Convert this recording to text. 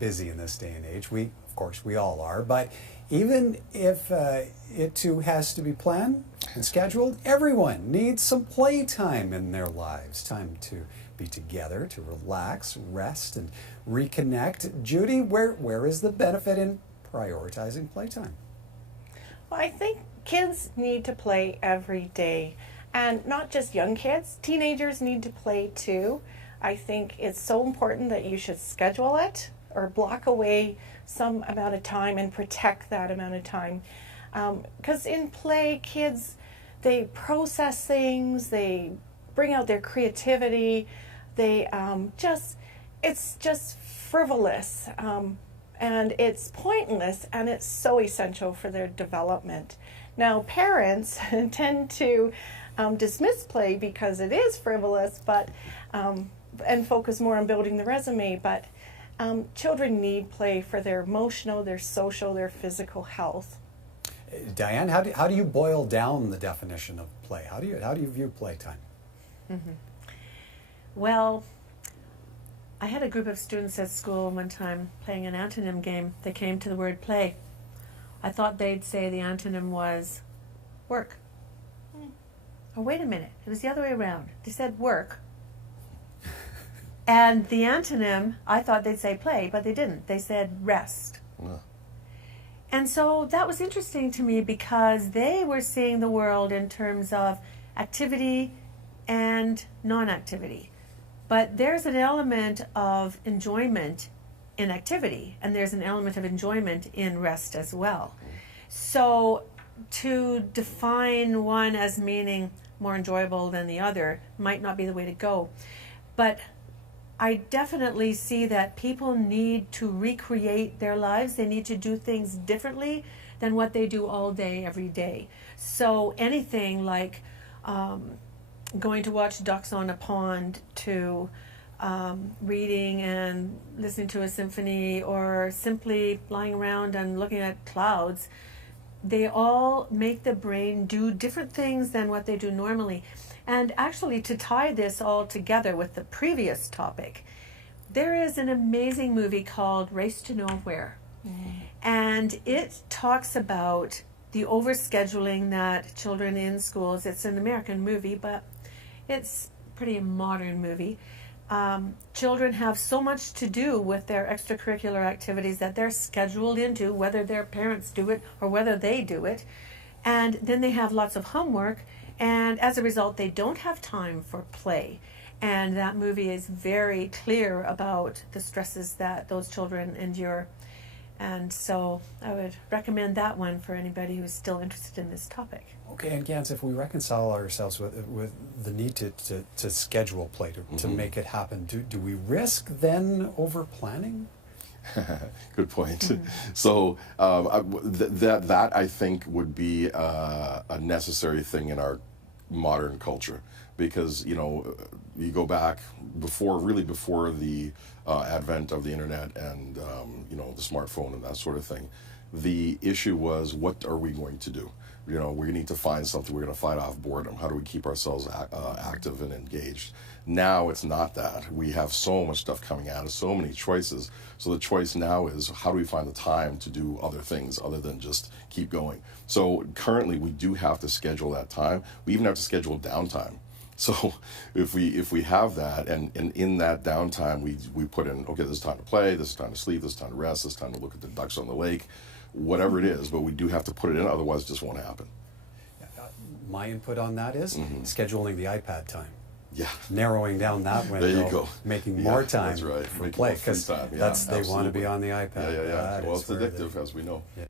busy in this day and age. Of course, we all are. But even if it too has to be planned and scheduled, everyone needs some playtime in their lives. Time to be together, to relax, rest, and reconnect. Judy, where is the benefit in prioritizing playtime? Well, I think kids need to play every day. And not just young kids, teenagers need to play too. I think it's so important that you should schedule it or block away some amount of time and protect that amount of time. Because in play, kids, they process things, they bring out their creativity, they it's just frivolous, and it's pointless, and it's so essential for their development. Now, parents tend to dismiss play because it is frivolous, but and focus more on building the resume, but children need play for their emotional, their social, their physical health. Diane, how do you boil down the definition of play? How do you view playtime? Mm-hmm. Well, I had a group of students at school one time playing an antonym game. They came to the word play. I thought they'd say the antonym was work. Oh, wait a minute, it was the other way around. They said work. And the antonym, I thought they'd say play, but they didn't. They said rest. And so that was interesting to me because they were seeing the world in terms of activity and non-activity. But there's an element of enjoyment in activity, and there's an element of enjoyment in rest as well. So to define one as meaning more enjoyable than the other might not be the way to go. But I definitely see that people need to recreate their lives. They need to do things differently than what they do all day, every day. So anything like going to watch ducks on a pond to reading and listening to a symphony or simply lying around and looking at clouds, they all make the brain do different things than what they do normally. And actually, to tie this all together with the previous topic, there is an amazing movie called Race to Nowhere. And it talks about the overscheduling that children in schools, it's an American movie, but it's a pretty modern movie. Children have so much to do with their extracurricular activities that they're scheduled into, whether their parents do it or whether they do it. And then they have lots of homework, and as a result, they don't have time for play. And that movie is very clear about the stresses that those children endure. And so I would recommend that one for anybody who's still interested in this topic. Okay, and Gans, if we reconcile ourselves with the need to schedule play, to make it happen, do we risk then over planning? Good point. So that I think would be a necessary thing in our modern culture, because you go back before the advent of the internet and the smartphone and that sort of thing. The issue was, what are we going to do? We need to find something. We're going to fight off boredom. How do we keep ourselves active and engaged? Now it's not that. We have so much stuff coming at us, so many choices. So the choice now is, how do we find the time to do other things other than just keep going? So currently we do have to schedule that time. We even have to schedule downtime. So if we have that, and in that downtime we put in, okay, this is time to play, this is time to sleep, this is time to rest, this is time to look at the ducks on the lake, whatever it is, but we do have to put it in, otherwise it just won't happen. My input on that is scheduling the iPad time. Yeah. Narrowing down that window. There you go. Making more time that's right. for play, because they want to be on the iPad. Yeah. Well, it's addictive, as we know.